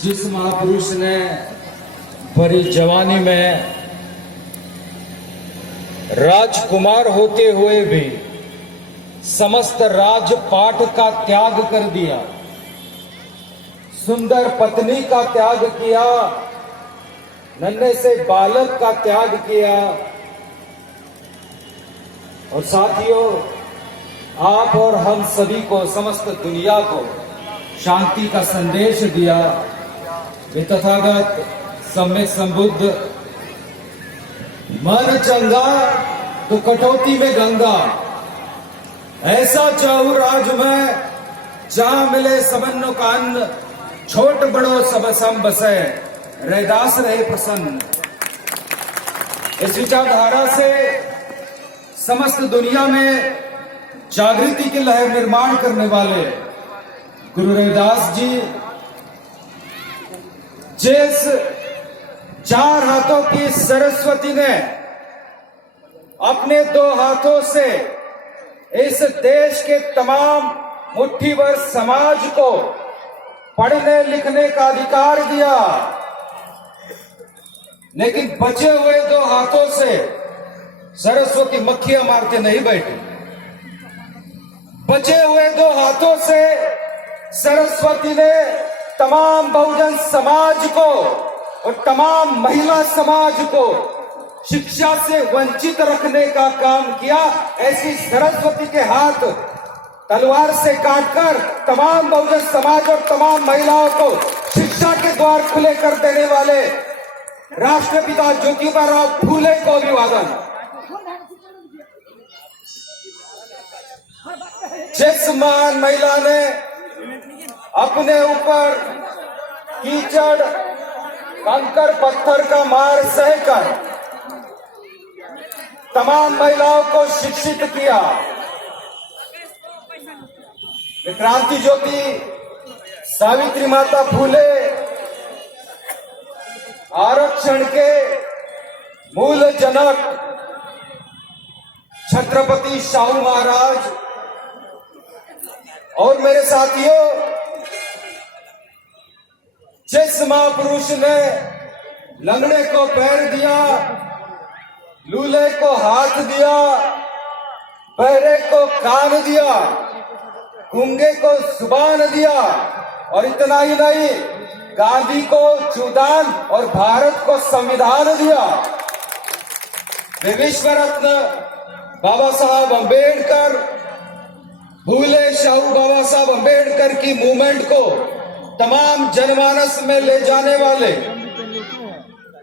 जिस महापुरुष ने भरी जवानी में राजकुमार होते हुए भी समस्त राजपाट का त्याग कर दिया, सुंदर पत्नी का त्याग किया, नन्हे से बालक का त्याग किया, और साथियों आप और हम सभी को, समस्त दुनिया को शांति का संदेश दिया। वे तथागत सम्यक संबुद्ध, मन चंगा तो कटौती में गंगा, ऐसा चाहू राज में जहां मिले सबन्नो का अन्न, छोट बड़ो सब सम बसे, रैदास रहे प्रसन्न। इस विचारधारा से समस्त दुनिया में जागृति की लहर निर्माण करने वाले गुरु रविदास जी, जिस 4 हाथों की सरस्वती ने अपने 2 हाथों से इस देश के तमाम मुट्ठीभर समाज को पढ़ने लिखने का अधिकार दिया, लेकिन बचे हुए 2 हाथों से सरस्वती मक्खियां मारते नहीं बैठी। बचे हुए 2 हाथों से सरस्वती ने तमाम बहुजन समाज को और तमाम महिला समाज को शिक्षा से वंचित रखने का काम किया। ऐसी सरस्वती के हाथ तलवार से काटकर तमाम बहुजन समाज और तमाम महिलाओं को शिक्षा के द्वार खुले कर देने वाले राष्ट्रपिता ज्योतिबा फूले को अभिवादन। जिस महान महिला ने अपने ऊपर कीचड़ कंकर पत्थर का मार सहकर तमाम महिलाओं को शिक्षित किया, क्रांति ज्योति सावित्री माता फूले आरक्षण के मूल जनक छत्रपति शाहू महाराज और मेरे साथियों, जिस महापुरुष ने लंगड़े को पैर दिया, लूले को हाथ दिया, बहरे को कान दिया, गूंगे को जुबान दिया, और इतना ही नहीं, गांधी को जुदान और भारत को संविधान दिया, वे विश्व रत्न बाबा साहब अंबेडकर, फूले शाहू बाबा साहब अंबेडकर की मूवमेंट को तमाम जनमानस में ले जाने वाले,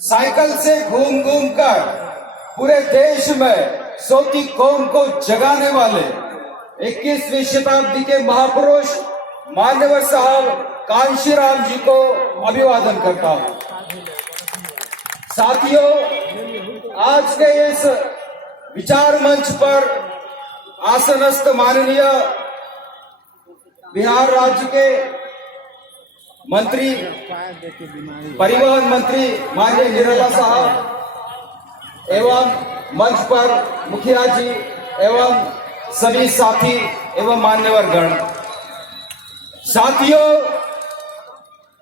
साइकिल से घूम घूम कर पूरे देश में सोती कौम को जगाने वाले 21वीं शताब्दी के महापुरुष मान्यवर साहब कांशीराम जी को अभिवादन करता हूं। साथियों, आज के इस विचार मंच पर आसनस्थ माननीय बिहार राज्य के मंत्री, परिवहन मंत्री माननीय निर्मला साहब एवं मंच पर मुखिया जी एवं सभी साथी एवं मान्यवर गण, साथियों,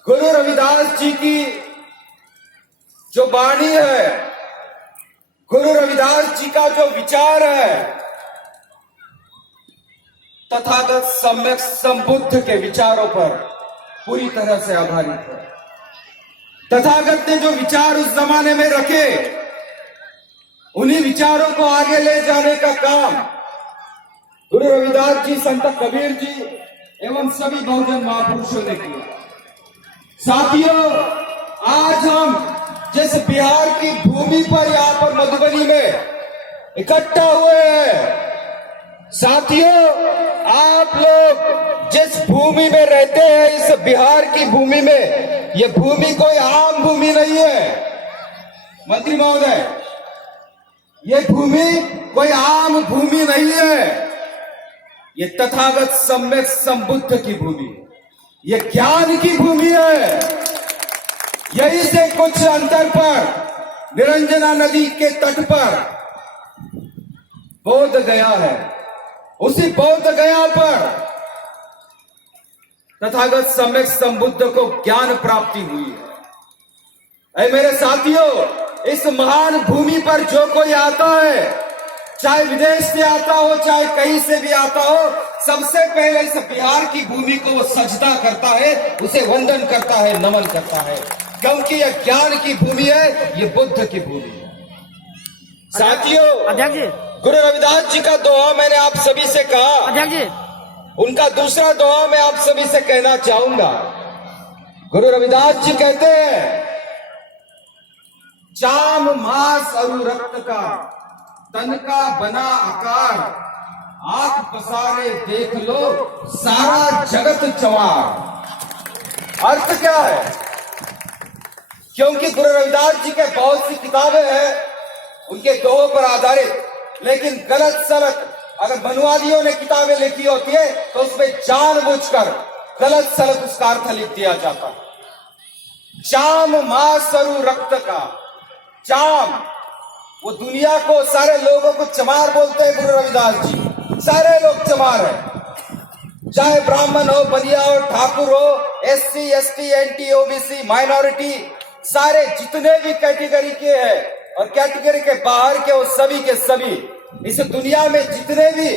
गुरु रविदास जी की जो वाणी है, गुरु रविदास जी का जो विचार है, तथागत सम्यक संबुद्ध के विचारों पर पूरी तरह से आधारित है। तथागत ने जो विचार उस जमाने में रखे, उन्हीं विचारों को आगे ले जाने का काम गुरु रविदास जी, संत कबीर जी एवं सभी बहुजन महापुरुषों ने किया। साथियों, आज हम जिस बिहार की भूमि पर यहाँ पर मधुबनी में इकट्ठा हुए हैं, साथियों, आप लोग जिस भूमि में रहते हैं, इस बिहार की भूमि में, यह भूमि कोई आम भूमि नहीं है मंत्री महोदय, यह भूमि कोई आम भूमि नहीं है। ये तथागत सम्यक संबुद्ध की भूमि, ये ज्ञान की भूमि है। यहीं से कुछ अंतर पर निरंजना नदी के तट पर बोध गया है। उसी बोध गया पर तथागत सम्यक संबुद्ध को ज्ञान प्राप्ति हुई है। ऐ मेरे साथियों, इस महान भूमि पर जो कोई आता है, चाहे विदेश से आता हो चाहे कहीं से भी आता हो, सबसे पहले इस बिहार की भूमि को वो सजदा करता है, उसे वंदन करता है, नमन करता है, क्योंकि यह ज्ञान की भूमि है, ये बुद्ध की भूमि है। साथियों, अध्यक्ष जी, गुरु रविदास जी का दोहा मैंने आप सभी से कहा, अध्यक्ष जी, उनका दूसरा दोहा मैं आप सभी से कहना चाहूंगा। गुरु रविदास जी कहते हैं, चाम मांस और रक्त का तन का बना आकार, आंख पसारे देख लो सारा जगत चमार। अर्थ क्या है? क्योंकि गुरु रविदास जी के बहुत सी किताबें हैं उनके दोहों पर आधारित, लेकिन गलत सलत अगर मनुवादियों ने किताबें लिखी होती है तो उसमें जानबूझकर गलत सलत उसका अर्थ लिख दिया जाता है। चाम मांस और रक्त का, चाम वो दुनिया को, सारे लोगों को चमार बोलते हैं गुरु रविदास जी। सारे लोग चमार हैं, चाहे ब्राह्मण हो, बनिया हो, ठाकुर हो, SC, ST, NT, OBC, minority, सारे जितने भी कैटेगरी के हैं और कैटेगरी के बाहर के, वो सभी के सभी इस दुनिया में जितने भी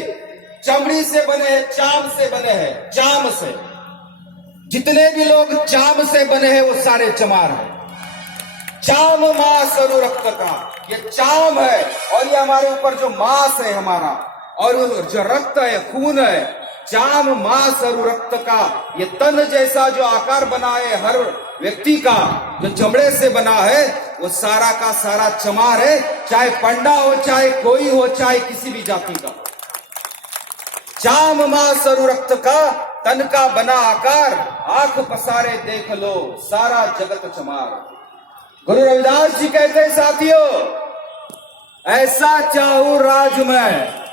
चमड़ी से बने हैं, चाम से बने हैं, चाम से जितने भी लोग चाम से बने हैं वो सारे चमार हैं। चाम मांस और रक्त का, ये चाम है और ये हमारे ऊपर जो मांस है हमारा, और जो रक्त है, खून है, चाम मांस और रक्त का ये तन जैसा जो आकार बना है हर व्यक्ति का, जो चमड़े से बना है, वो सारा का सारा चमार है, चाहे पंडा हो, चाहे कोई हो, चाहे किसी भी जाति का। चाम मांस और रक्त का तन का बना आकार, आंख पसारे देख लो सारा जगत चमार। गुरु रविदास जी कहते हैं, साथियों, ऐसा चाहूं राज में।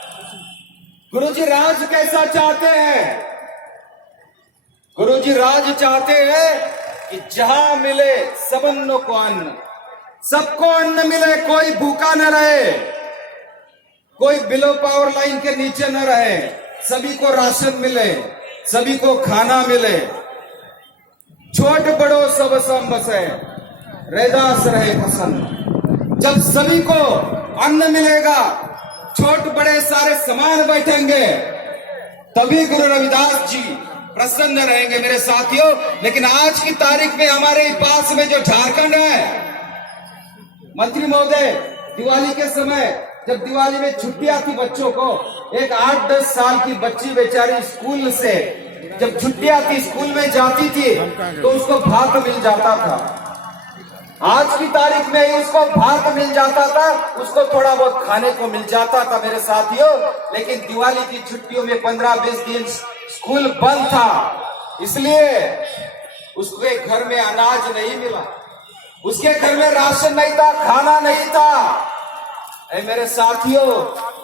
गुरु जी राज कैसा चाहते हैं? गुरु जी राज चाहते हैं कि जहां मिले सबनों को अन्न, सबको अन्न मिले, कोई भूखा न रहे, कोई बिलो पावर लाइन के नीचे न रहे, सभी को राशन मिले, सभी को खाना मिले, छोट बड़ो सब सम बसे, रैदास रहे पसंद। जब सभी को अन्न मिलेगा, छोट बड़े सारे समान बैठेंगे, तभी गुरु रविदास जी प्रसन्न रहेंगे मेरे साथियों। लेकिन आज की तारीख में हमारे पास में जो झारखंड है, मंत्री महोदय, दिवाली के समय जब दिवाली में छुट्टियां थी बच्चों को, एक 8-10 साल की बच्ची बेचारी स्कूल से जब छुट्टियां थी स्कूल में जाती थी तो उसको भात मिल जाता था। आज की तारीख में उसको भात मिल जाता था, उसको थोड़ा बहुत खाने को मिल जाता था मेरे साथियों। लेकिन दिवाली की छुट्टियों में 15-20 दिन स्कूल बंद था, इसलिए उसके घर में अनाज नहीं मिला, उसके घर में राशन नहीं था, खाना नहीं था। ऐ मेरे साथियों,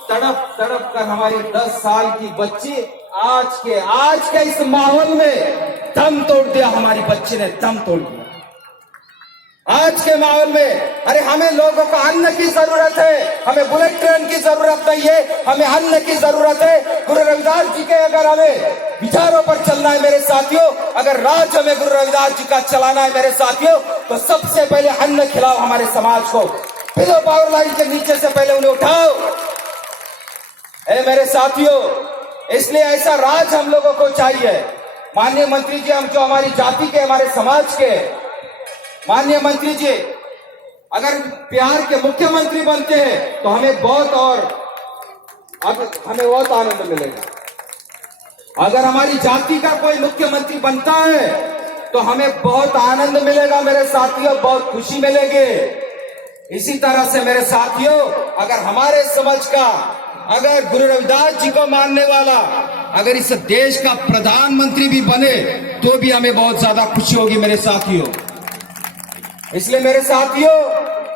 तड़प तड़प कर हमारी 10 साल की बच्ची आज के इस माहौल में दम तोड़ दिया। हमारी बच्ची ने दम तोड़ दिया आज के माहौल में। अरे हमें लोगों को अन्न की जरूरत है, हमें बुलेट ट्रेन की जरूरत नहीं है, हमें अन्न की जरूरत है। गुरु रविदास जी के अगर हमें विचारों पर चलना है मेरे साथियों, अगर राज हमें गुरु रविदास जी का चलाना है मेरे साथियों, तो सबसे पहले अन्न खिलाओ हमारे समाज को, बिलो पावर लाइन के नीचे से पहले उन्हें उठाओ। ऐ मेरे साथियों, इसलिए ऐसा राज हम लोगों को चाहिए। माननीय मंत्री जी, हम जो हमारी जाति के, हमारे समाज के माननीय मंत्री जी, अगर बिहार के मुख्यमंत्री बनते हैं तो हमें बहुत आनंद मिलेगा। अगर हमारी जाति का कोई मुख्यमंत्री बनता है तो हमें बहुत आनंद मिलेगा मेरे साथियों, बहुत खुशी मिलेगी। इसी तरह से मेरे साथियों, अगर हमारे समाज का, अगर गुरु रविदास जी को मानने वाला अगर इस देश का प्रधानमंत्री भी बने तो भी हमें बहुत ज्यादा खुशी होगी मेरे साथियों। इसलिए मेरे साथियों,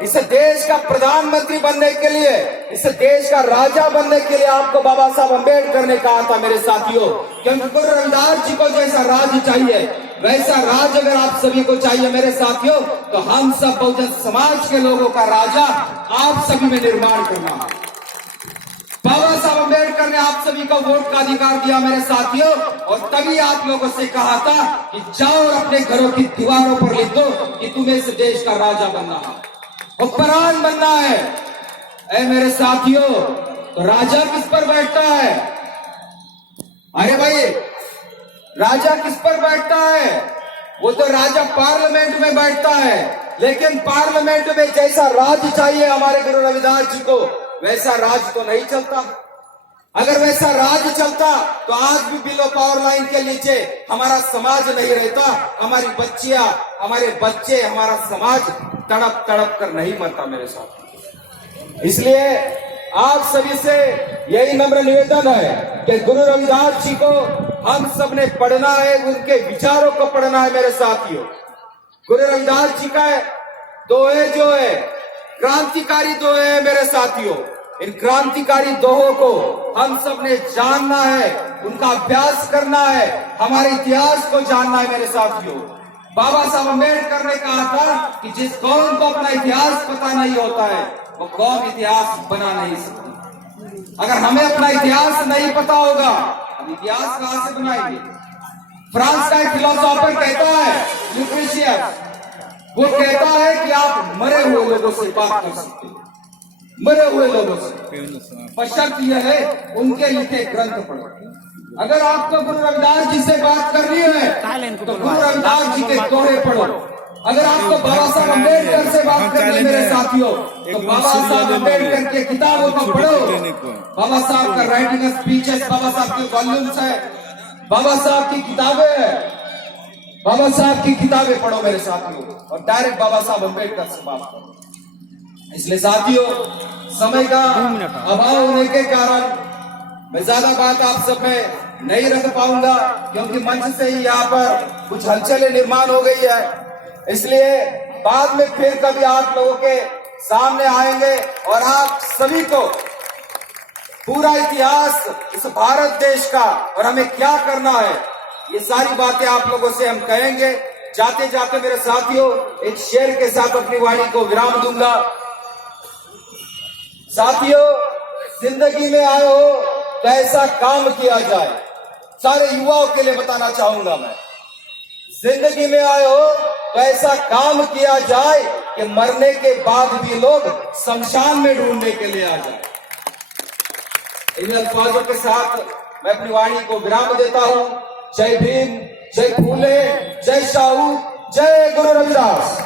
इस देश का प्रधानमंत्री बनने के लिए, इस देश का राजा बनने के लिए आपको बाबा साहब अम्बेडकर ने कहा था मेरे साथियों, क्योंकि गुरु रविदास जी को जैसा राज चाहिए वैसा राज अगर आप सभी को चाहिए मेरे साथियों, तो हम सब बहुजन समाज के लोगों का राजा आप सभी में निर्माण करना है। बाबा साहब अम्बेडकर ने आप सभी को वोट का अधिकार दिया मेरे साथियों, और तभी आप लोगों से कहा था कि जाओ और अपने घरों की दीवारों पर लिख दो कि तुम्हें इस देश का राजा बनना है, हुक्मरान बनना है। ऐ मेरे साथियों, तो राजा किस पर बैठता है? अरे भाई, राजा किस पर बैठता है? वो तो राजा पार्लियामेंट में बैठता है, लेकिन पार्लियामेंट में जैसा राज चाहिए हमारे गुरु रविदास जी को, वैसा राज तो नहीं चलता। अगर वैसा राज चलता तो आज भी बिलो पावर लाइन के नीचे हमारा समाज नहीं रहता, हमारी बच्चियां, हमारे बच्चे, हमारा समाज तड़प तड़प कर नहीं मरता मेरे साथ। इसलिए आप सभी से यही नम्र निवेदन है कि गुरु रविदास जी को हम सब ने पढ़ना है, उनके विचारों को पढ़ना है मेरे साथियों। गुरु रविदास जी का दोहे जो है क्रांतिकारी दोहे है मेरे साथियों। इन क्रांतिकारी दोहों को हम सब ने जानना है, उनका अभ्यास करना है, हमारे इतिहास को जानना है मेरे साथियों। बाबा साहब अम्बेडकर ने कहा था कि जिस कौम को अपना इतिहास पता नहीं होता है वो कौम इतिहास बना नहीं सकती। अगर हमें अपना इतिहास नहीं पता होगा हम इतिहास कहां से बनाएंगे? फ्रांस का एक फिलोसोफर कहता है, ल्यूक्रेशियस, वो कहता है कि आप मरे हुए लोगों से बात कर सकते हैं, मरे हुए लोगों से, बशर्त यह है उनके लिखे ग्रंथ पढ़ो। अगर आपको गुरु रविदास जी से बात करनी है तो गुरु रविदास जी के दोहे पढ़ो। अगर आपको बाबा साहब अम्बेडकर से बात करनी है मेरे साथियों तो बाबा साहब अम्बेडकर के किताबों को पढ़ो। बाबा साहब का राइटिंग स्पीचेस, बाबा साहब के वॉल्यूम्स है, बाबा साहब की किताबें है, बाबा साहब की किताबें पढ़ो मेरे साथियों, और डायरेक्ट बाबा साहब अम्बेडकर से बात करो। इसलिए साथियों, समय का अभाव होने के कारण मैं ज्यादा बात आप सब में नहीं रख पाऊंगा, क्योंकि मंच से ही यहाँ पर कुछ हलचलें निर्माण हो गई है। इसलिए बाद में फिर कभी आप लोगों के सामने आएंगे और आप सभी को पूरा इतिहास इस भारत देश का और हमें क्या करना है, ये सारी बातें आप लोगों से हम कहेंगे। जाते जाते मेरे साथियों, एक शेर के साथ अपनी वाणी को विराम दूंगा। साथियों, जिंदगी में आए हो तो ऐसा काम किया जाए, सारे युवाओं के लिए बताना चाहूंगा मैं, जिंदगी में आए हो तो ऐसा काम किया जाए कि मरने के बाद भी लोग शमशान में ढूंढने के लिए आ जाए। इन अल्फाजों के साथ मैं अपनी वाणी को विराम देता हूं। जय भीम, जय फूले, जय शाहू, जय गुरु रविदास।